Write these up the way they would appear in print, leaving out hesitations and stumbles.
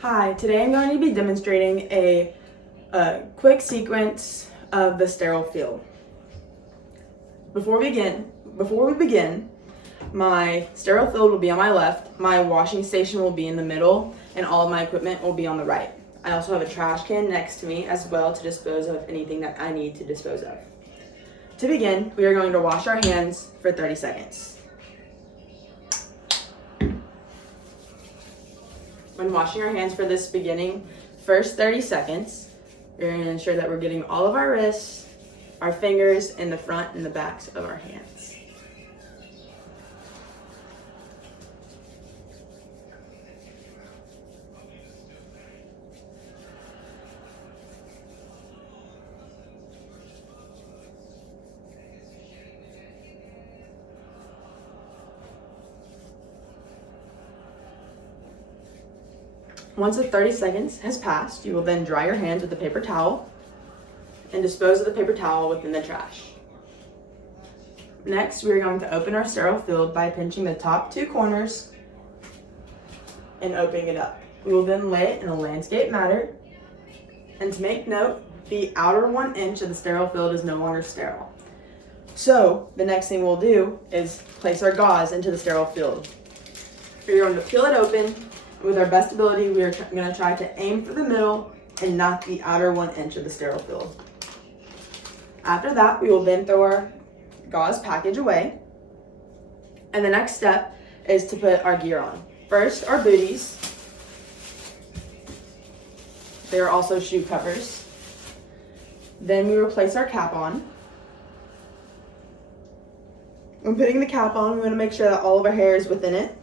Hi, today I'm going to be demonstrating a quick sequence of the sterile field. Before we begin, my sterile field will be on my left, my washing station will be in the middle, and all of my equipment will be on the right. I also have a trash can next to me as well to dispose of anything that I need to dispose of. To begin, we are going to wash our hands for 30 seconds. When washing our hands for this beginning first 30 seconds, we're going to ensure that we're getting all of our wrists, our fingers, and the front and the backs of our hands. Once the 30 seconds has passed, you will then dry your hands with a paper towel and dispose of the paper towel within the trash. Next, we are going to open our sterile field by pinching the top two corners and opening it up. We will then lay it in a landscape matter, and to make note, the outer 1 inch of the sterile field is no longer sterile. So the next thing we'll do is place our gauze into the sterile field. We're going to peel it open. With our best ability, we are going to try to aim for the middle and not the outer 1 inch of the sterile field. After that, we will then throw our gauze package away. And the next step is to put our gear on. First, our booties. They are also shoe covers. Then we will place our cap on. When putting the cap on, we want to make sure that all of our hair is within it,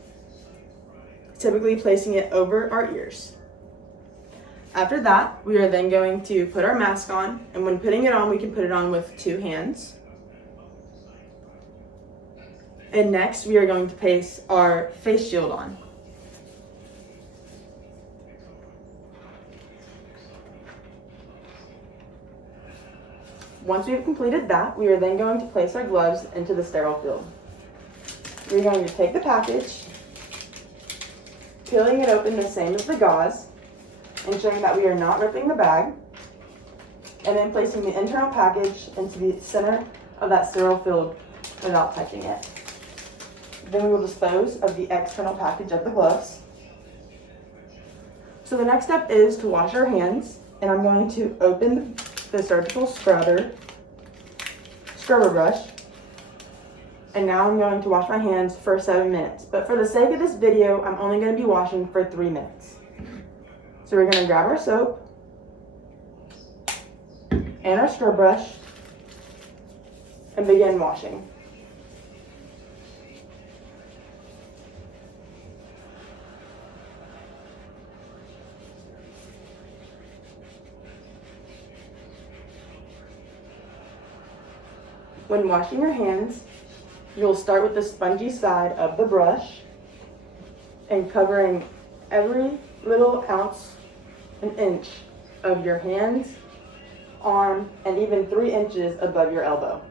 typically placing it over our ears. After that, we are then going to put our mask on, and when putting it on, we can put it on with 2 hands. And next, we are going to place our face shield on. Once we have completed that, we are then going to place our gloves into the sterile field. We're going to take the package, peeling it open the same as the gauze, ensuring that we are not ripping the bag, and then placing the internal package into the center of that sterile field without touching it. Then we will dispose of the external package of the gloves. So the next step is to wash our hands, and I'm going to open the surgical scrubber brush, and now I'm going to wash my hands for 7 minutes. But for the sake of this video, I'm only going to be washing for 3 minutes. So we're going to grab our soap and our scrub brush and begin washing. When washing your hands, you'll start with the spongy side of the brush and covering every little ounce and inch of your hands, arm, and even 3 inches above your elbow.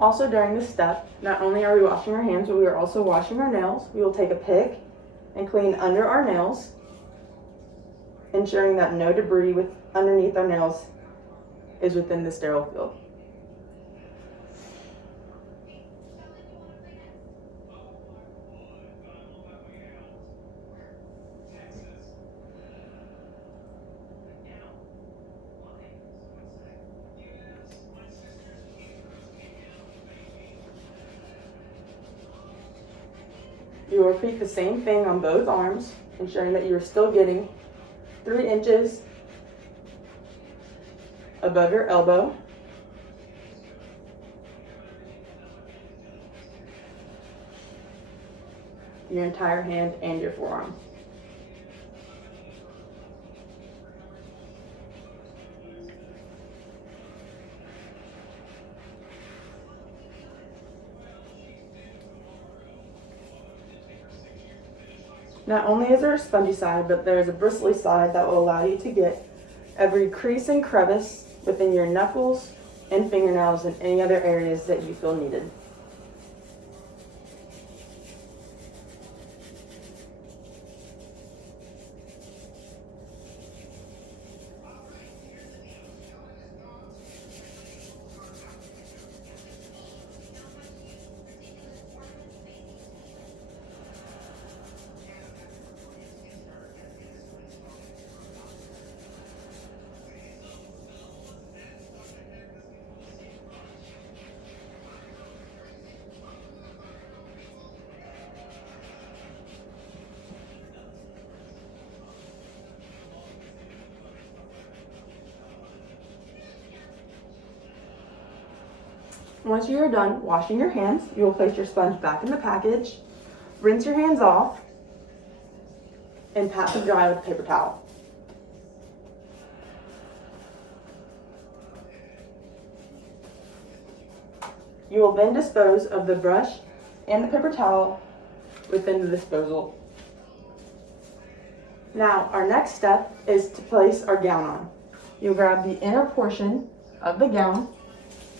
Also during this step, not only are we washing our hands, but we are also washing our nails. We will take a pick and clean under our nails, ensuring that no debris underneath our nails is within the sterile field. You will repeat the same thing on both arms, ensuring that you are still getting 3 inches above your elbow. your entire hand and your forearm. Not only is there a spongy side, but there is a bristly side that will allow you to get every crease and crevice within your knuckles and fingernails and any other areas that you feel needed. Once you are done washing your hands, you will place your sponge back in the package, rinse your hands off, and pat them dry with a paper towel. You will then dispose of the brush and the paper towel within the disposal. Now, our next step is to place our gown on. You'll grab the inner portion of the gown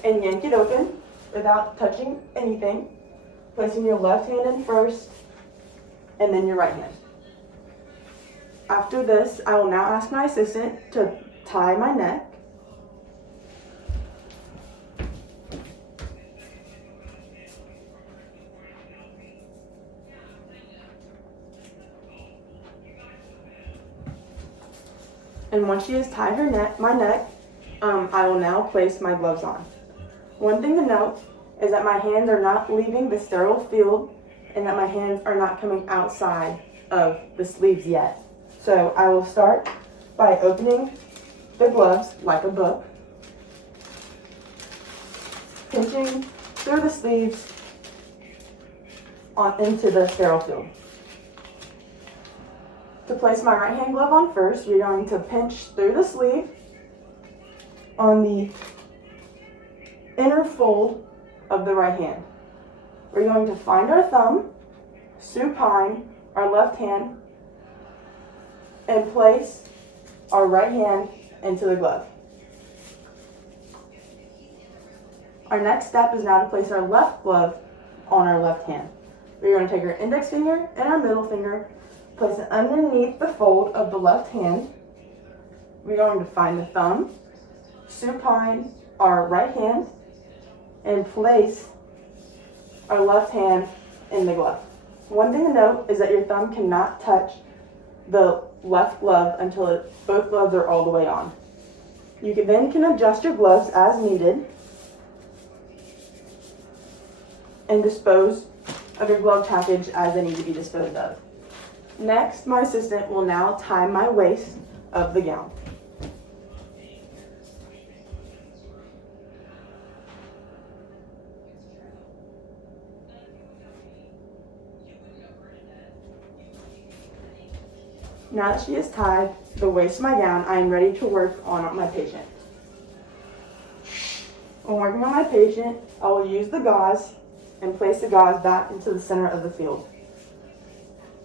and yank it open without touching anything, placing your left hand in first and then your right hand. After this, I will now ask my assistant to tie my neck. And once she has tied my neck, I will now place my gloves on. One thing to note is that my hands are not leaving the sterile field and that my hands are not coming outside of the sleeves yet. So I will start by opening the gloves like a book, pinching through the sleeves into the sterile field. To place my right hand glove on first, you're going to pinch through the sleeve on the inner fold of the right hand. We're going to find our thumb, supine our left hand, and place our right hand into the glove. Our next step is now to place our left glove on our left hand. We're going to take our index finger and our middle finger, place it underneath the fold of the left hand. We're going to find the thumb, supine our right hand, and place our left hand in the glove. One thing to note is that your thumb cannot touch the left glove until both gloves are all the way on. You can adjust your gloves as needed and dispose of your glove package as they need to be disposed of. Next, my assistant will now tie my waist of the gown. Now that she has tied the waist of my gown, I am ready to work on my patient. When working on my patient, I will use the gauze and place the gauze back into the center of the field.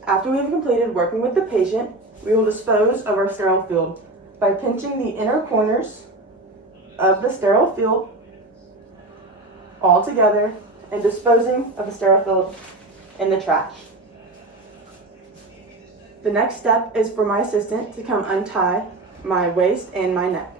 After we have completed working with the patient, we will dispose of our sterile field by pinching the inner corners of the sterile field all together and disposing of the sterile field in the trash. The next step is for my assistant to come untie my waist and my neck.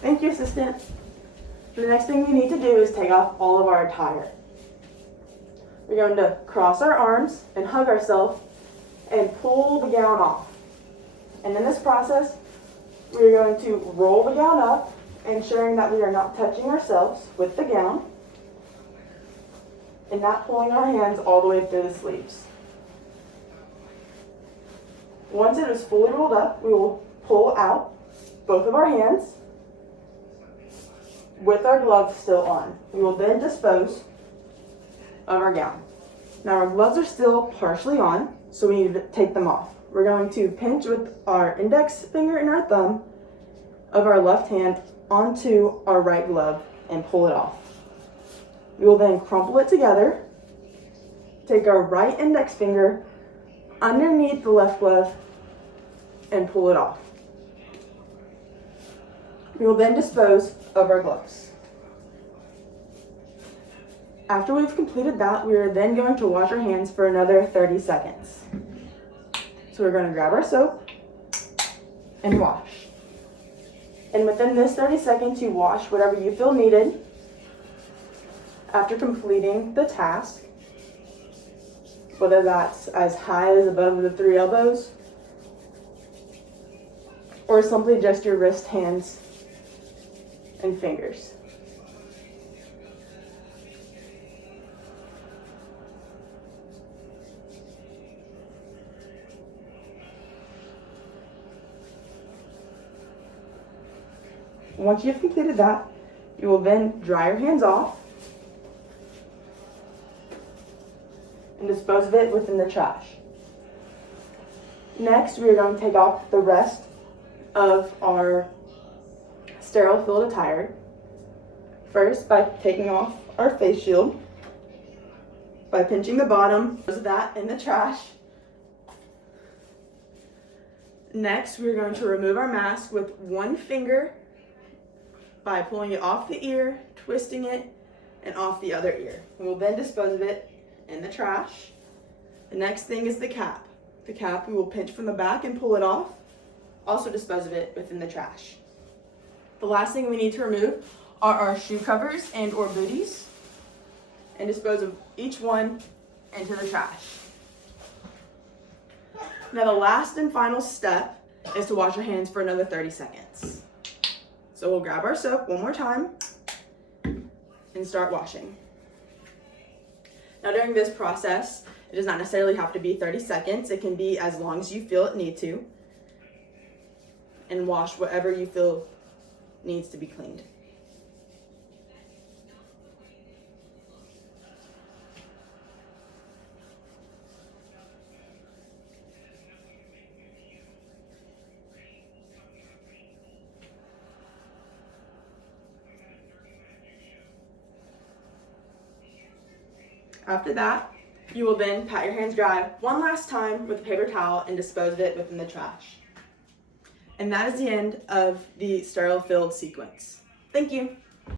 Thank you, assistant. The next thing we need to do is take off all of our attire. We're going to cross our arms and hug ourselves and pull the gown off. And in this process, we're going to roll the gown up, ensuring that we are not touching ourselves with the gown and not pulling our hands all the way through the sleeves. Once it is fully rolled up, we will pull out both of our hands with our gloves still on. We will then dispose of our gown. Now our gloves are still partially on, so we need to take them off. We're going to pinch with our index finger and our thumb of our left hand onto our right glove and pull it off. We will then crumple it together, take our right index finger underneath the left glove and pull it off. We will then dispose of our gloves. After we've completed that, we are then going to wash our hands for another 30 seconds. So we're going to grab our soap and wash. And within this 30 seconds, you wash whatever you feel needed after completing the task, whether that's as high as above the 3 elbows or simply just your wrist, hands, and fingers. Once you've completed that, you will then dry your hands off and dispose of it within the trash. Next, we are going to take off the rest of our sterile filled attire. First, by taking off our face shield, by pinching the bottom, dispose of that in the trash. Next, we're going to remove our mask with one finger by pulling it off the ear, twisting it, and off the other ear. We will then dispose of it in the trash. The next thing is the cap. The cap we will pinch from the back and pull it off. Also dispose of it within the trash. The last thing we need to remove are our shoe covers and or booties and dispose of each one into the trash. Now the last and final step is to wash your hands for another 30 seconds. So we'll grab our soap one more time and start washing. Now during this process, it does not necessarily have to be 30 seconds. It can be as long as you feel it need to. And wash whatever you feel needs to be cleaned. After that, you will then pat your hands dry one last time with a paper towel and dispose of it within the trash. And that is the end of the sterile filled sequence. Thank you.